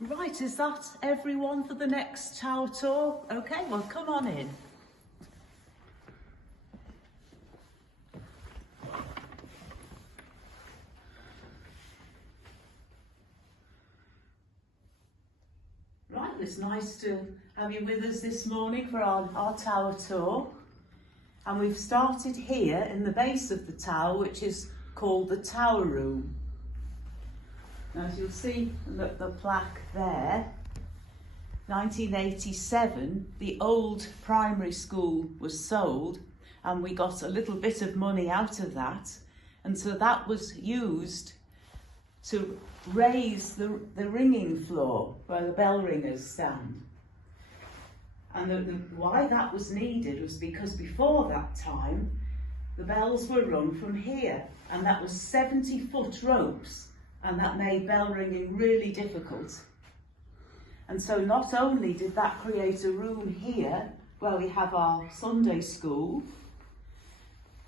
Right, is that everyone for the next tower tour? Okay, well come on in. Right, it's nice to have you with us this morning for our tower tour. And we've started here in the base of the tower, which is called the Tower Room. Now, as you'll see the plaque there, 1987, the old primary school was sold and we got a little bit of money out of that. And so that was used to raise the ringing floor where the bell ringers stand. And why that was needed was because before that time, the bells were rung from here, and that was 70-foot ropes, and that made bell ringing really difficult. And so not only did that create a room here where we have our Sunday school,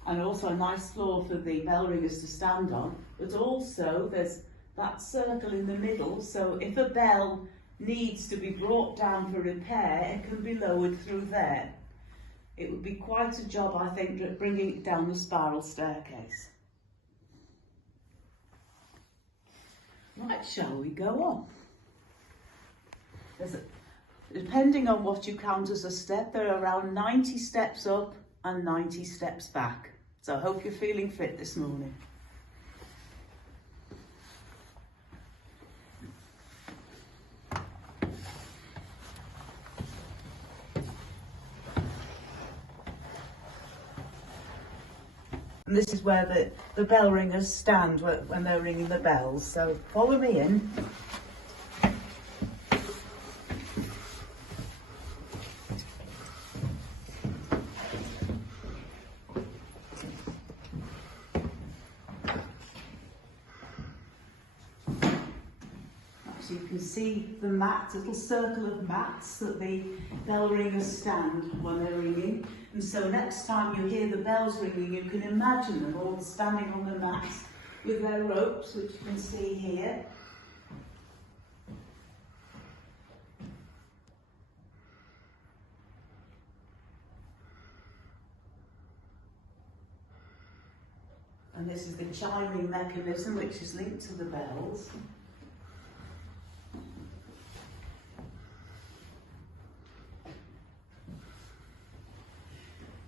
and also a nice floor for the bell ringers to stand on, but also there's that circle in the middle, so if a bell needs to be brought down for repair, it can be lowered through there. It would be quite a job, I think, bringing it down the spiral staircase. Right, shall we go on? Depending on what you count as a step, there are around 90 steps up and 90 steps back. So I hope you're feeling fit this morning. And this is where the bell ringers stand when they're ringing the bells. So follow me in. So you can see the mat, little circle of mats that the bell ringers stand when they're ringing. And so next time you hear the bells ringing, you can imagine them all standing on the mats with their ropes, which you can see here. And this is the chiming mechanism, which is linked to the bells.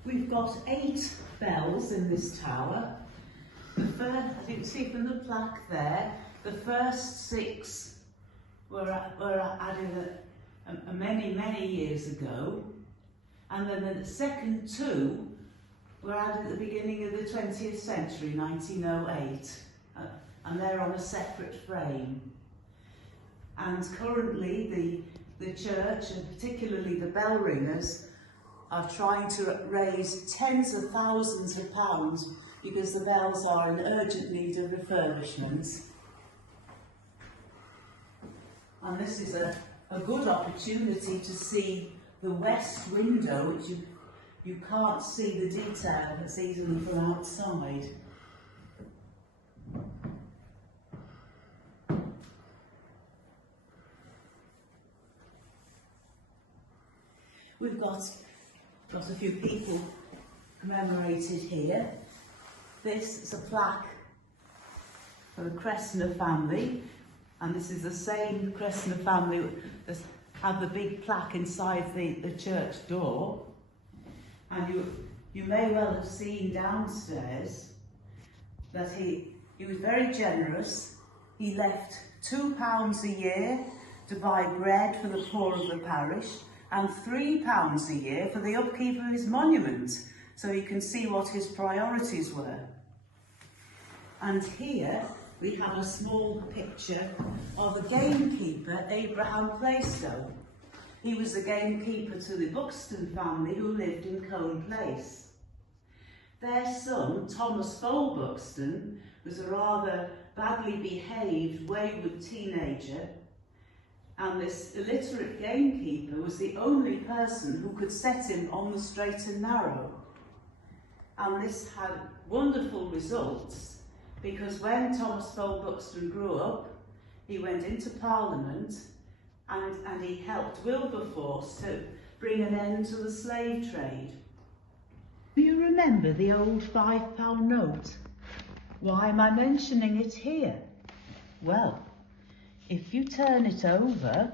We've got 8 bells in this tower. The first, as you can see from the plaque there, the first 6 were added many years ago, and then the second 2 were added at the beginning of the 20th century, 1908, and they're on a separate frame. And currently the church, and particularly the bell ringers, are trying to raise tens of thousands of pounds because the bells are in urgent need of refurbishment. And this is a good opportunity to see the west window, which you can't see the detail as easily from outside. We've got a few people commemorated here. This is a plaque for the Cressner family, and this is the same Cressner family that had the big plaque inside the church door. And you may well have seen downstairs that he was very generous. He left £2 a year to buy bread for the poor of the parish, and £3 a year for the upkeep of his monument, so you can see what his priorities were. And here we have a small picture of a gamekeeper, Abraham Plaistow. He was the gamekeeper to the Buxton family who lived in Colne Place. Their son, Thomas Fole Buxton, was a rather badly behaved, wayward teenager, and this illiterate gamekeeper was the only person who could set him on the straight and narrow. And this had wonderful results, because when Thomas Fole Buxton grew up, he went into Parliament and he helped Wilberforce to bring an end to the slave trade. Do you remember the old £5 note? Why am I mentioning it here? Well, if you turn it over,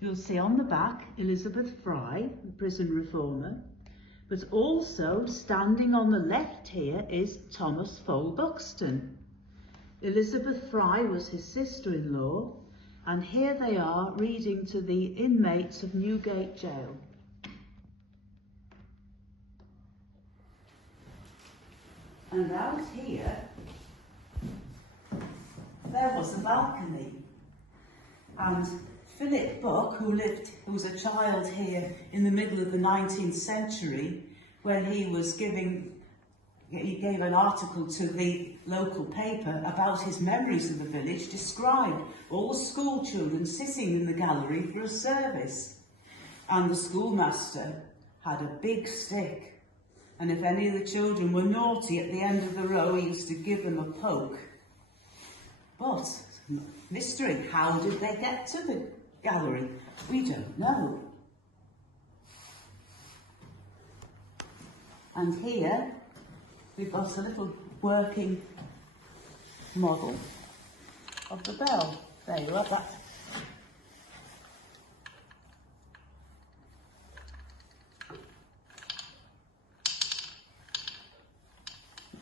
you'll see on the back Elizabeth Fry, the prison reformer, but also standing on the left here is Thomas Fole Buxton. Elizabeth Fry was his sister-in-law, and here they are reading to the inmates of Newgate Jail. And out here, there was a balcony. And Philip Buck, who was a child here in the middle of the 19th century, when he gave an article to the local paper about his memories of the village, described all the school children sitting in the gallery for a service. And the schoolmaster had a big stick. And if any of the children were naughty at the end of the row, he used to give them a poke. But, mystery, how did they get to the gallery? We don't know. And here, we've got a little working model of the bell. There you are, that.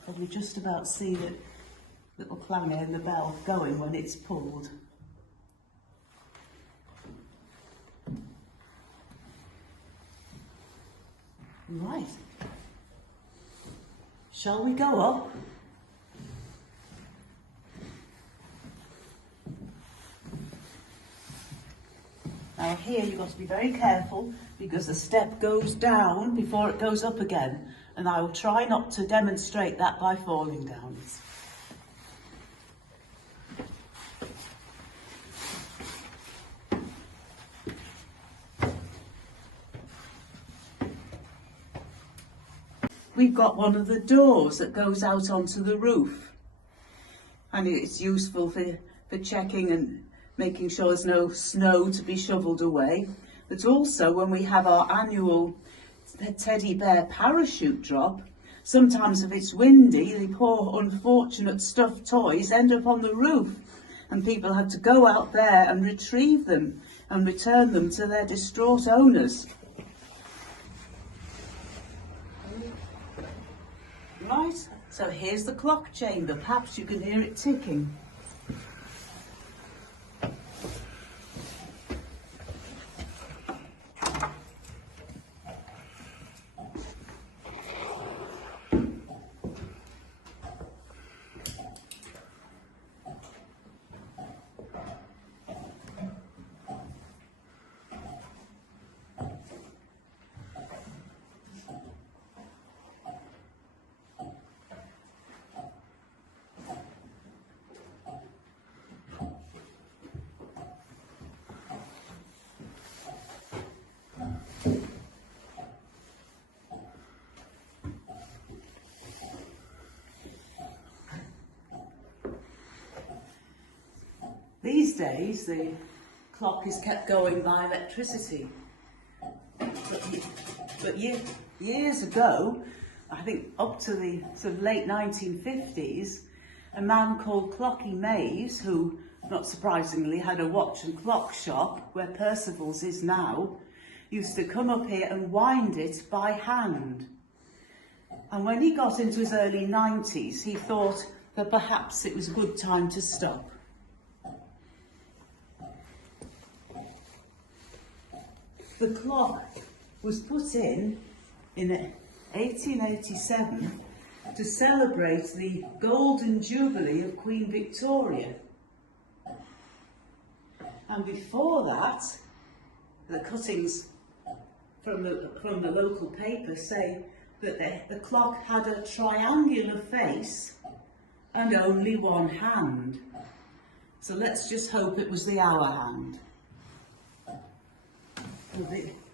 Probably just about see the little clanger in the bell going when it's pulled. Right. Shall we go up? Now here you've got to be very careful because the step goes down before it goes up again. And I will try not to demonstrate that by falling down. We've got one of the doors that goes out onto the roof. And it's useful for checking and making sure there's no snow to be shovelled away. But also when we have our annual teddy bear parachute drop, sometimes if it's windy, the poor unfortunate stuffed toys end up on the roof and people had to go out there and retrieve them and return them to their distraught owners. Right, so here's the clock chamber. Perhaps you can hear it ticking. These days, the clock is kept going by electricity. But years ago, I think up to the sort of late 1950s, a man called Clocky Mays, who, not surprisingly, had a watch and clock shop where Percival's is now, used to come up here and wind it by hand. And when he got into his early 90s, he thought that perhaps it was a good time to stop. The clock was put in 1887 to celebrate the Golden Jubilee of Queen Victoria. And before that, the cuttings from the local paper say that the clock had a triangular face and only one hand. So let's just hope it was the hour hand.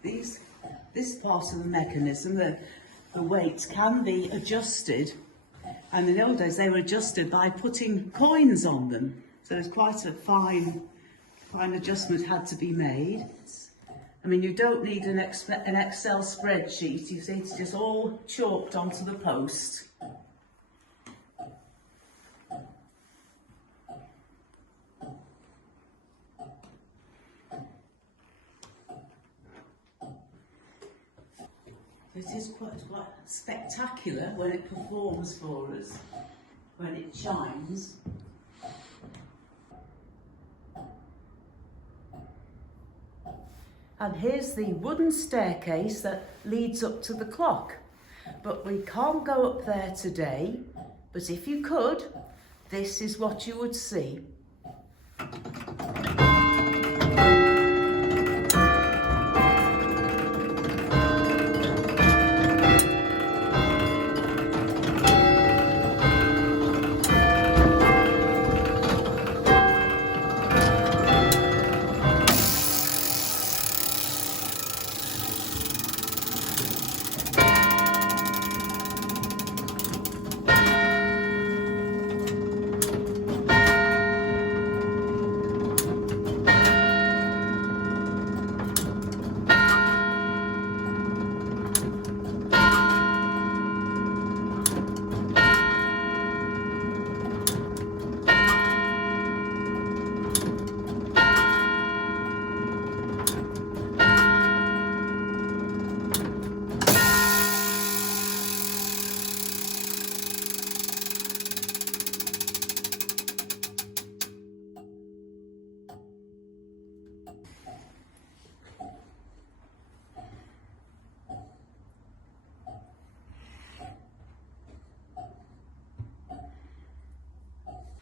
This part of the mechanism, the weights can be adjusted, and in the old days they were adjusted by putting coins on them. So there's quite a fine fine adjustment had to be made. I mean, you don't need an Excel spreadsheet, you see, it's just all chalked onto the post. It is quite spectacular when it performs for us, when it chimes. And here's the wooden staircase that leads up to the clock. But we can't go up there today, but if you could, this is what you would see.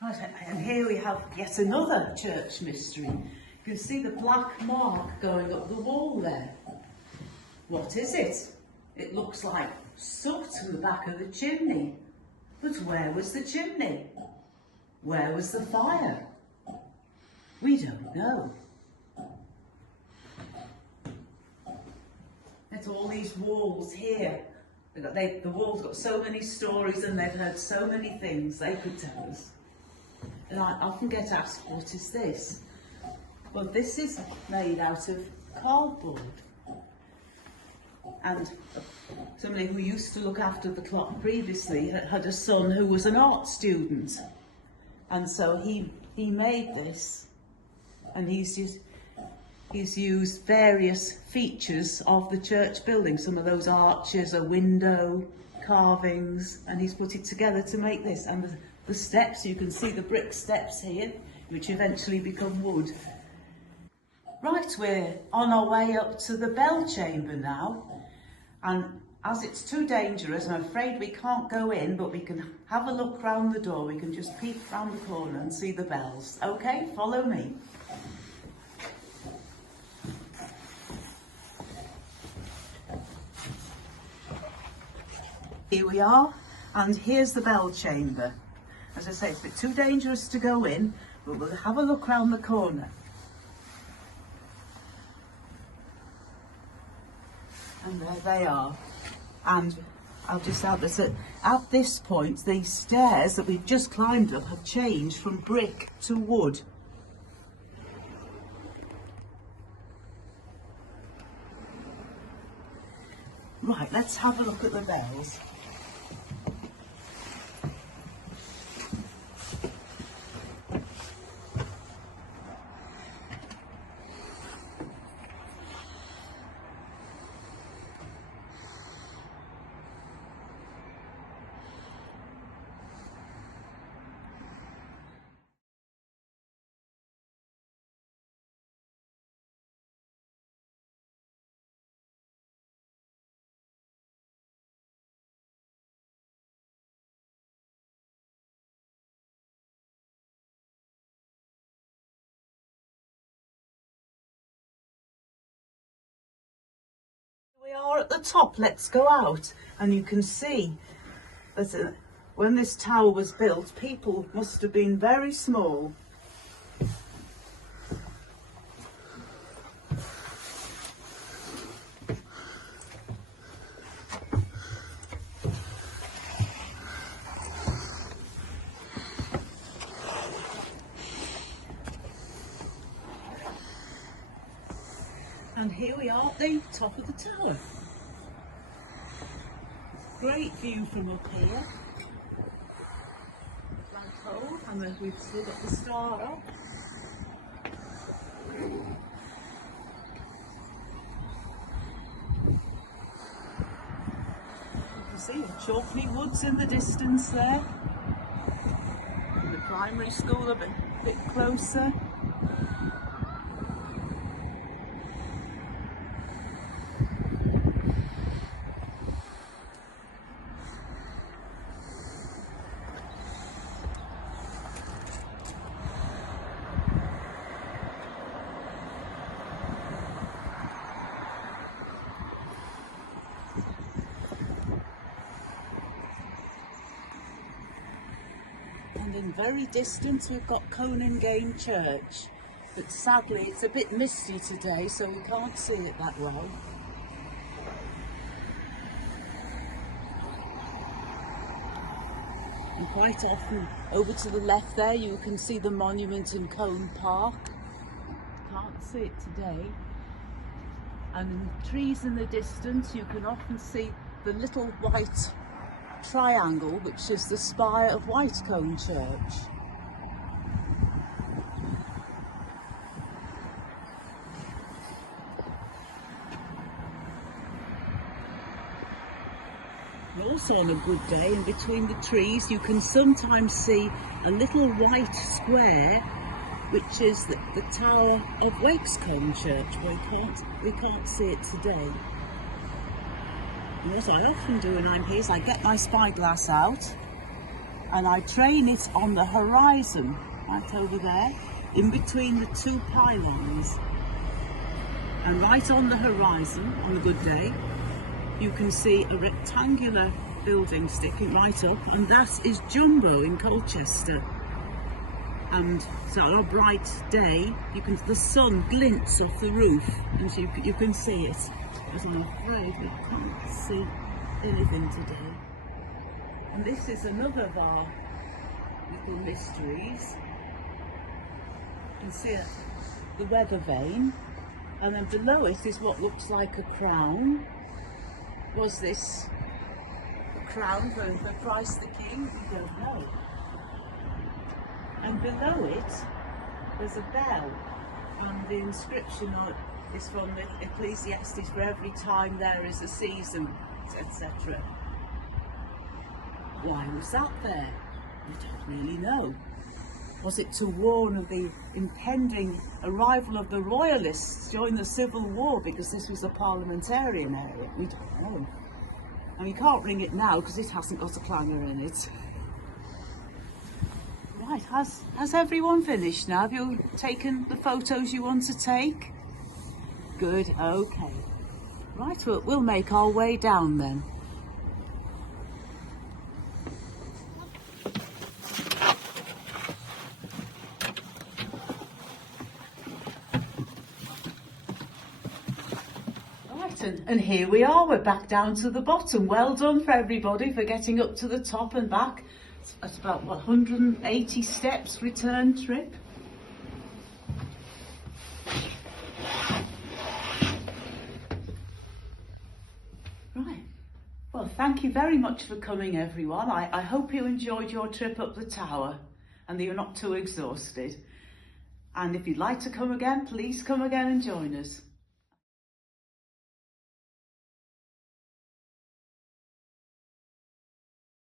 Right, and here we have yet another church mystery. You can see the black mark going up the wall there. What is it? It looks like soot from the back of the chimney. But where was the chimney? Where was the fire? We don't know. There's all these walls here. The walls got so many stories and they've heard so many things they could tell us. And I often get asked, what is this? Well, this is made out of cardboard. And somebody who used to look after the clock previously had a son who was an art student. And so he made this, and he's used various features of the church building. Some of those arches, a window, carvings, and he's put it together to make this. And the steps, you can see the brick steps here, which eventually become wood. Right, we're on our way up to the bell chamber now, and as it's too dangerous, I'm afraid we can't go in, but we can have a look round the door. We can just peek round the corner and see the bells. Okay, follow me. Here we are, and here's the bell chamber. As I say, it's a bit too dangerous to go in, but we'll have a look round the corner. And there they are. And I'll just add this, at this point, the stairs that we've just climbed up have changed from brick to wood. Right, let's have a look at the bells. We are at the top. Let's go out, and you can see that when this tower was built, people must have been very small. And here we are at the top of the tower. Great view from up here. Flagpole, and then we've still got the star up. You can see the chalky woods in the distance there. And the primary school a bit closer. And in very distance we've got Colne Church, but sadly it's a bit misty today so we can't see it that well. And quite often over to the left there you can see the monument in Colne Park. Can't see it today. And in the trees in the distance you can often see the little white triangle, which is the spire of Whitecombe Church. And also on a good day, in between the trees, you can sometimes see a little white square, which is the tower of Wakescombe Church, but we can't see it today. And what I often do when I'm here is I get my spyglass out and I train it on the horizon, right over there, in between the two pylons. And right on the horizon, on a good day, you can see a rectangular building sticking right up, and that is Jumbo in Colchester. And so on a bright day, the sun glints off the roof, and so you can see it. But I'm afraid we can't see anything today. And this is another of our little mysteries. You can see the weather vane, and then below it is what looks like a crown. Was this a crown for Christ the King? We don't know. And below it, there's a bell, and the inscription on it is from the Ecclesiastes, for every time there is a season, etc. Why was that there? We don't really know. Was it to warn of the impending arrival of the Royalists during the Civil War, because this was a parliamentarian area? We don't know. And you can't ring it now because it hasn't got a clanger in it. Right, has everyone finished now? Have you taken the photos you want to take? Good, okay. Right, we'll make our way down then. Right, and here we are, we're back down to the bottom. Well done for everybody for getting up to the top and back. That's about, what, 180 steps return trip. Right, well, thank you very much for coming, everyone. I hope you enjoyed your trip up the tower and that you're not too exhausted. And if you'd like to come again, please come again and join us.